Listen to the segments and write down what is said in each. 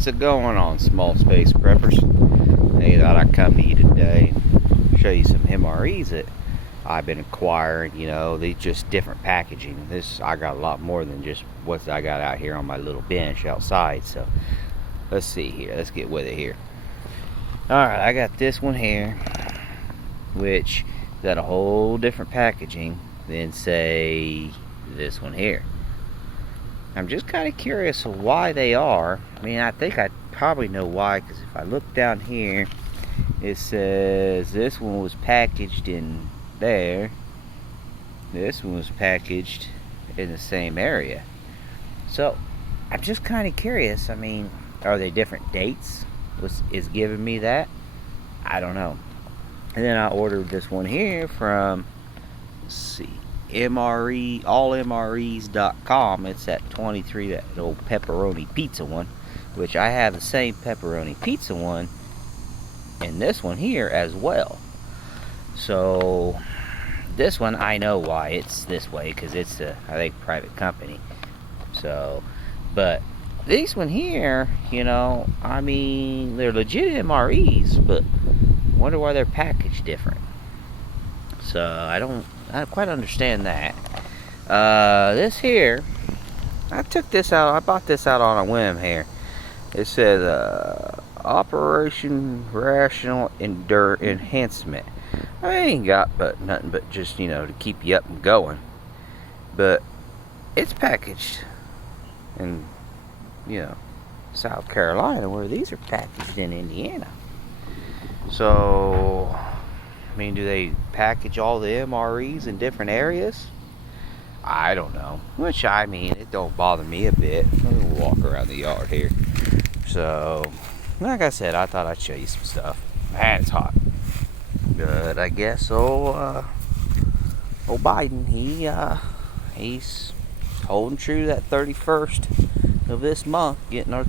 What's it going on, small space preppers? Hey, thought I'd come to you today and show you some MREs that I've been acquiring. You know, they just different packaging. I got a lot more than just what I got out here on my little bench outside. So let's see here. Let's get with it here. Alright, I got this one here, which got a whole different packaging than, say, this one here. I'm just kind of curious of why they are. I mean, I think I probably know why, because if I look down here, it says this one was packaged in there. This one was packaged in the same area. So, I'm just kind of curious. I mean, are they different dates? Is giving me that? I don't know. And then I ordered this one here from, let's see, allmres.com. It's at 23, that old pepperoni pizza one, which I have the same pepperoni pizza one in this one here as well. So this one, I know why it's this way, because it's a, I think, private company. So, but these one here, you know, I mean, they're legit MREs, but I wonder why they're packaged different. So I don't quite understand that. This here, I took this out. I bought this out on a whim here. It says Operation Rational Enhancement. I ain't got but nothing but just, you know, to keep you up and going. But it's packaged in, you know, South Carolina, where these are packaged in Indiana. So, I mean, do they package all the MREs in different areas? I don't know. Which, I mean, it don't bother me a bit. We'll walk around the yard here. So, like I said, I thought I'd show you some stuff. Man, it's hot. But I guess old Biden, he's holding true to that 31st of this month, getting our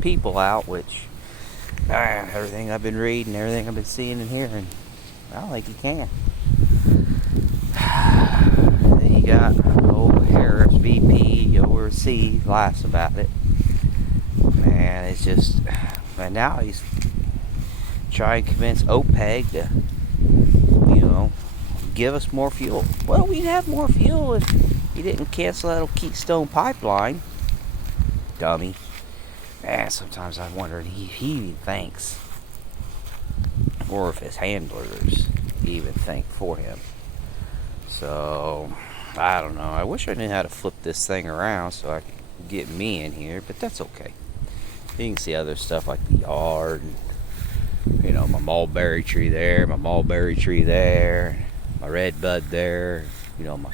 people out, which everything I've been reading, everything I've been seeing and hearing, I don't think he can. Then you got old Harris VP overseas laughs about it. Man, it's just, and now he's trying to convince OPEC to, you know, give us more fuel. Well, we'd have more fuel if he didn't cancel that old Keystone pipeline. Dummy. Man, sometimes I wonder if he even thinks, or if his handlers even think for him. So, I don't know. I wish I knew how to flip this thing around so I could get me in here, but that's okay. You can see other stuff like the yard, and, you know, my mulberry tree there, my mulberry tree there, my red bud there, you know, my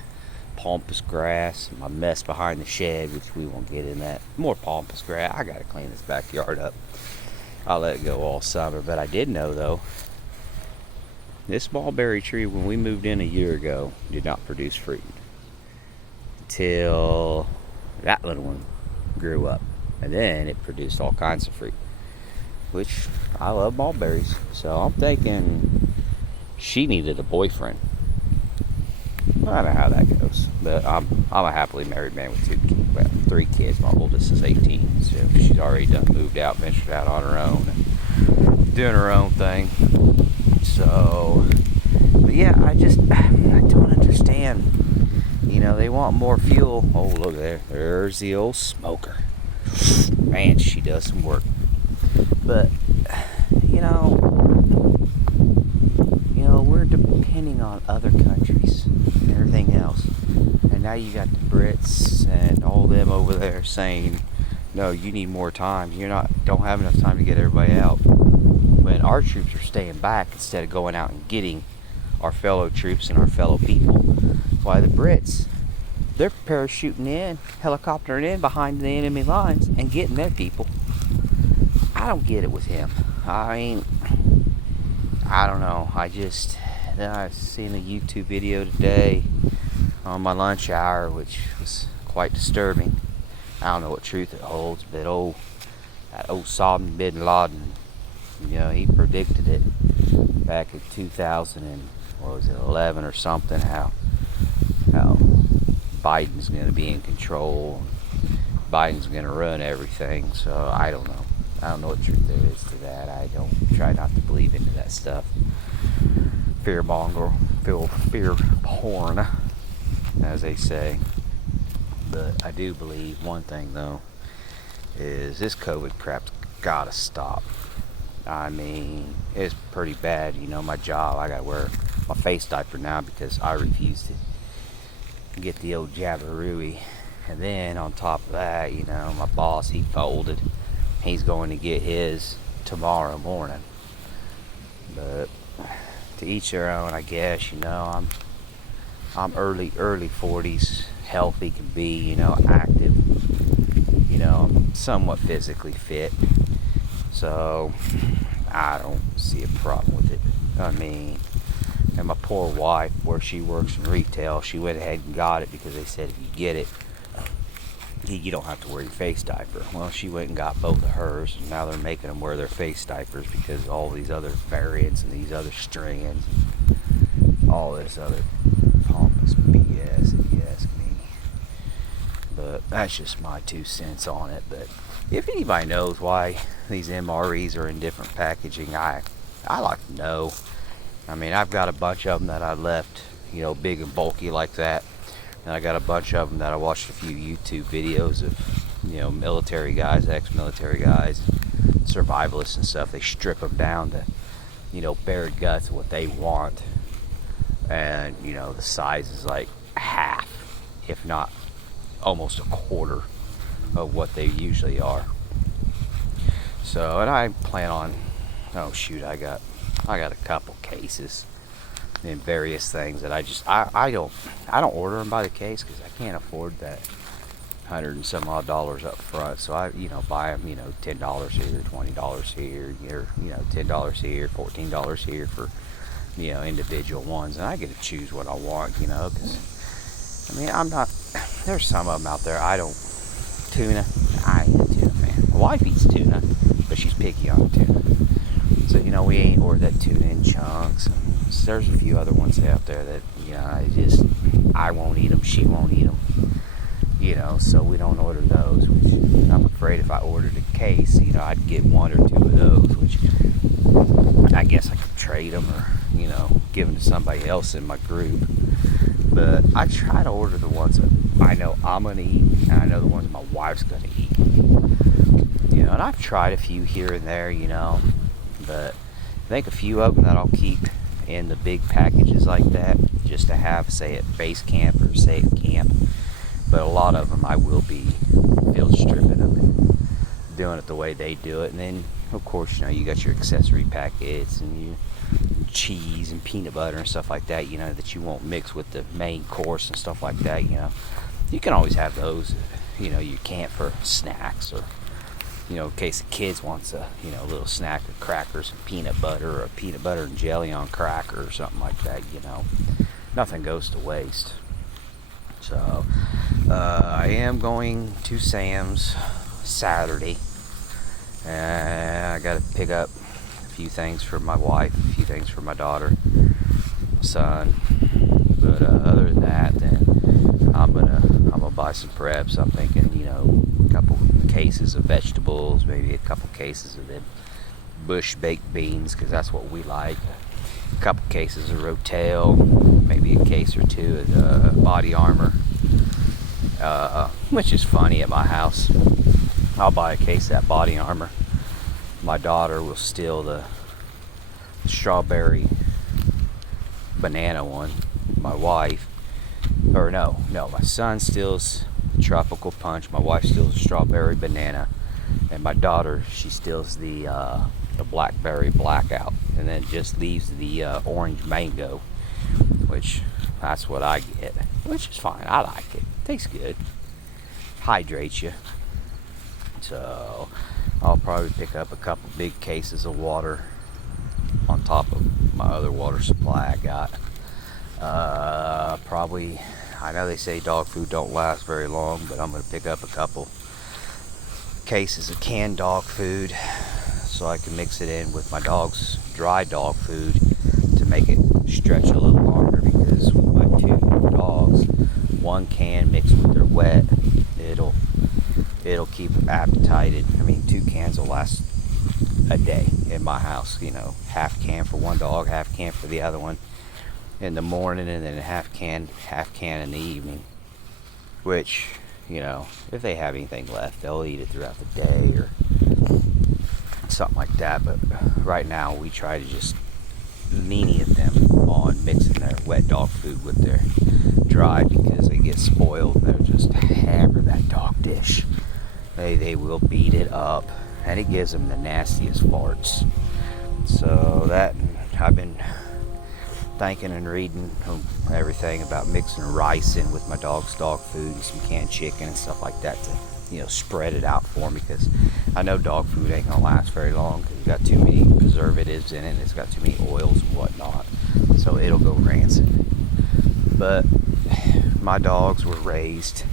pampas grass, my mess behind the shed, which we won't get in that. More pampas grass. I gotta clean this backyard up. I'll let it go all summer. But I did know, though, this mulberry tree, when we moved in a year ago, did not produce fruit until that little one grew up, and then it produced all kinds of fruit, which I love mulberries. So I'm thinking she needed a boyfriend. I don't know how that goes, but I'm a happily married man with 3 kids. My oldest is 18, so she's already moved out, ventured out on her own, and doing her own thing. So, but yeah, I don't understand. You know, they want more fuel. Oh, look there. There's the old smoker. Man, she does some work. But, you know, we're depending on other countries and everything else. And now you got the Brits and all them over there saying, no, you need more time. Don't have enough time to get everybody out. When our troops are staying back instead of going out and getting our fellow troops and our fellow people. Why the Brits, they're parachuting in, helicoptering in behind the enemy lines and getting their people. I don't get it with him. I mean, I don't know. Then I seen a YouTube video today on my lunch hour, which was quite disturbing. I don't know what truth it holds, but that Osama bin Laden, you know, he predicted it back in 2011 or something, how Biden's going to be in control. Biden's going to run everything. So I don't know. I don't know what truth there is to that. I don't try not to believe into that stuff. Fear porn, as they say. But I do believe one thing though is this COVID crap's gotta stop. I mean, it's pretty bad. You know, my job, I gotta wear my face diaper now because I refuse to get the old Jabberoo. And then on top of that, you know, my boss, he folded. He's going to get his tomorrow morning. But to each their own, I guess. You know, I'm early 40s, healthy can be, you know, active. You know, I'm somewhat physically fit. So I don't see a problem with it. I mean, and my poor wife, where she works in retail, she went ahead and got it because they said if you get it, you don't have to wear your face diaper. Well, she went and got both of hers, and now they're making them wear their face diapers because of all these other variants and these other strands, and all this other pompous BS, if you ask me. But that's just my 2 cents on it. But if anybody knows why these MREs are in different packaging, I like to know. I mean, I've got a bunch of them that I left, you know, big and bulky like that. And I got a bunch of them that I watched a few YouTube videos of, you know, military guys, ex-military guys, survivalists and stuff. They strip them down to, you know, bare guts, what they want. And, you know, the size is like half, if not almost a quarter of what they usually are. So, and I plan on, oh shoot, I got a couple cases and various things that I don't order them by the case because I can't afford that $100 and some odd up front. So I, you know, buy them, you know, $10 here, $20 here, you know, $10 here, $14 here for, you know, individual ones, and I get to choose what I want, you know, because I mean, I'm not, there's some of them out there I don't. Tuna, I ain't a tuna fan. My wife eats tuna, but she's picky on tuna. So, you know, we ain't ordered that tuna in chunks. There's a few other ones out there that, you know, I won't eat them, she won't eat them. You know, so we don't order those, which I'm afraid if I ordered a case, you know, I'd get 1 or 2 of those, which I guess I could trade them or, you know, give them to somebody else in my group. But I try to order the ones that I know I'm going to eat, and I know the ones my wife's going to eat. You know, and I've tried a few here and there, you know, but I think a few of them that I'll keep in the big packages like that, just to have, say, at base camp or say at camp. But a lot of them I will be field stripping them and doing it the way they do it. And then, of course, you know, you got your accessory packets and you cheese and peanut butter and stuff like that, you know, that you won't mix with the main course and stuff like that, you know. You can always have those, you know, you can't for snacks or, you know, in case the kids wants a, you know, a little snack of crackers and peanut butter or a peanut butter and jelly on cracker or something like that, you know. Nothing goes to waste. So, I am going to Sam's Saturday, and I got to pick up a few things for my wife, a few things for my daughter, my son. But other than that, then I'm gonna buy some preps. I'm thinking, you know, a couple cases of vegetables, maybe a couple cases of them bush baked beans, because that's what we like. A couple cases of Rotel, maybe a case or 2 of Body Armor, which is funny at my house. I'll buy a case of that Body Armor. My daughter will steal the strawberry banana one. My wife, or no, my son steals the tropical punch. My wife steals the strawberry banana, and my daughter, she steals the blackberry blackout, and then just leaves the orange mango, which that's what I get, which is fine. I like it. Tastes good. Hydrates you. So I'll probably pick up a couple big cases of water on top of my other water supply I got. Probably, I know they say dog food don't last very long, but I'm going to pick up a couple cases of canned dog food so I can mix it in with my dog's dry dog food to make it stretch a little longer, because with my 2 dogs, 1 can mixed with their wet, it'll keep them appetited. I mean, 2 cans will last a day in my house. You know, half can for one dog, half can for the other one in the morning, and then half can in the evening. Which, you know, if they have anything left, they'll eat it throughout the day or something like that. But right now we try to just lenient them on mixing their wet dog food with their dry, because they get spoiled. They'll just hammer that dog dish. They will beat it up, and it gives them the nastiest farts. So that, I've been thinking and reading everything about mixing rice in with my dog's dog food and some canned chicken and stuff like that to, you know, spread it out for them, because I know dog food ain't gonna last very long because it's got too many preservatives in it and it's got too many oils and whatnot, so it'll go rancid. But my dogs were raised,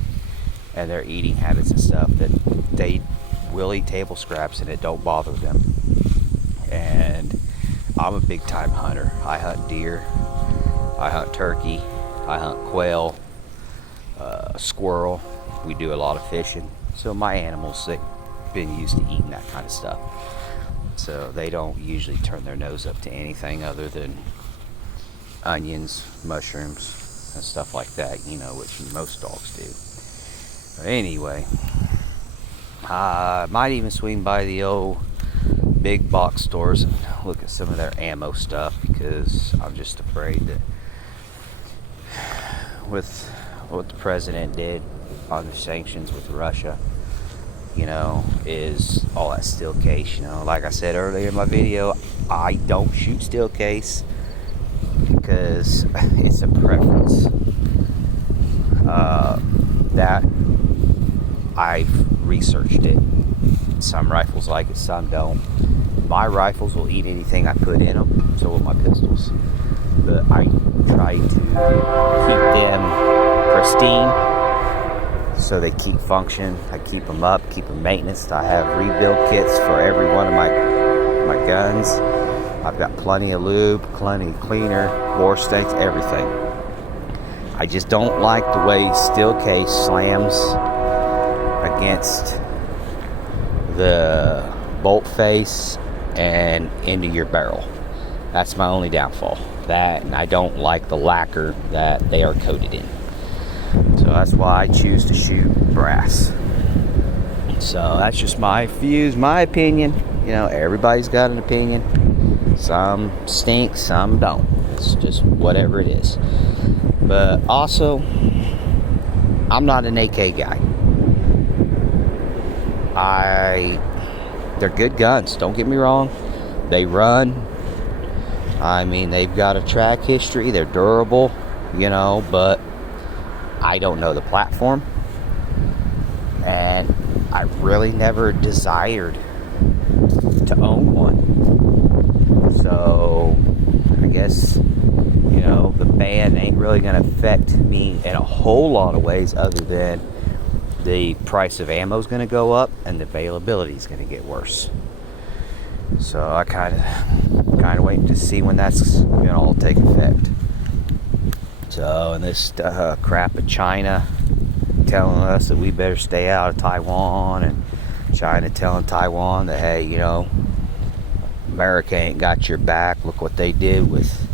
and their eating habits and stuff, that they will eat table scraps and it don't bother them. And I'm a big time hunter. I hunt deer, I hunt turkey, I hunt quail, squirrel. We do a lot of fishing. So my animals, they've been used to eating that kind of stuff. So they don't usually turn their nose up to anything other than onions, mushrooms, and stuff like that, you know, which most dogs do. But anyway, I might even swing by the old big box stores and look at some of their ammo stuff, because I'm just afraid that with what the president did on the sanctions with Russia, you know, is all that steel case. You know, like I said earlier in my video, I don't shoot steel case because it's a preference. That I've researched it. Some rifles like it, some don't. My rifles will eat anything I put in them, so will my pistols. But I try to keep them pristine so they keep function. I keep them up, keep them maintenance. I have rebuild kits for every one of my guns. I've got plenty of lube, plenty of cleaner, bore stakes, everything. I just don't like the way steel case slams against the bolt face and into your barrel. That's my only downfall. That, and I don't like the lacquer that they are coated in. So that's why I choose to shoot brass. So that's just my views, my opinion. You know, everybody's got an opinion. Some stink, some don't. It's just whatever it is. But also, I'm not an AK guy. They're good guns, don't get me wrong. They run. I mean, they've got a track history. They're durable, you know, but I don't know the platform. And I really never desired to own one. So, I guess, you know, the ban ain't really going to affect me in a whole lot of ways, other than the price of ammo is going to go up and the availability is going to get worse. So I kind of waiting to see when that's going to all take effect. So, and this crap of China telling us that we better stay out of Taiwan, and China telling Taiwan that, hey, you know, America ain't got your back. Look what they did with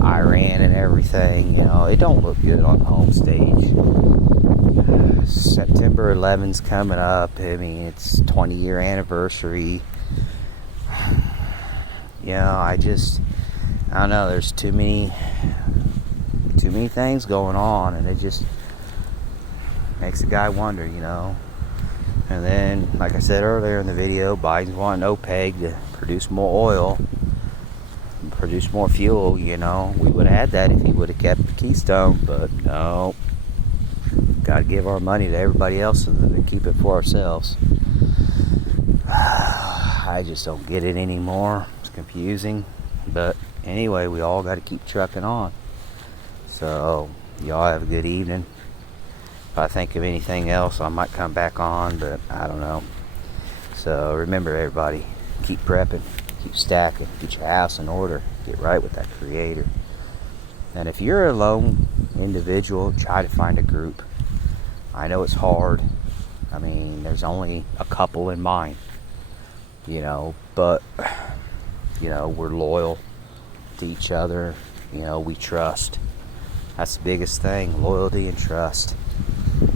Iran and everything. You know, it don't look good on the home stage. September 11's coming up. I mean, it's 20-year anniversary. You know, I don't know, there's too many things going on, and it just makes a guy wonder, you know. And then, like I said earlier in the video, Biden's wanting OPEC to produce more oil, produce more fuel. You know, we would have had that if he would have kept the Keystone, but no. Got to give our money to everybody else and then keep it for ourselves. I just don't get it anymore. It's confusing. But anyway, we all got to keep trucking on. So, y'all have a good evening. If I think of anything else, I might come back on, but I don't know. So, remember, everybody, keep prepping, keep stacking, get your house in order, get right with that Creator. And if you're a lone individual, try to find a group. I know it's hard. I mean, there's only a couple in mind. But we're loyal to each other. We trust. That's the biggest thing, loyalty and trust.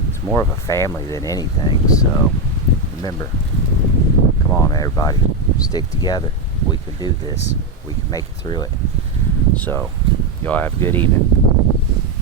It's more of a family than anything. So remember, come on everybody, stick together. We can do this. We can make it through it. So y'all have a good evening.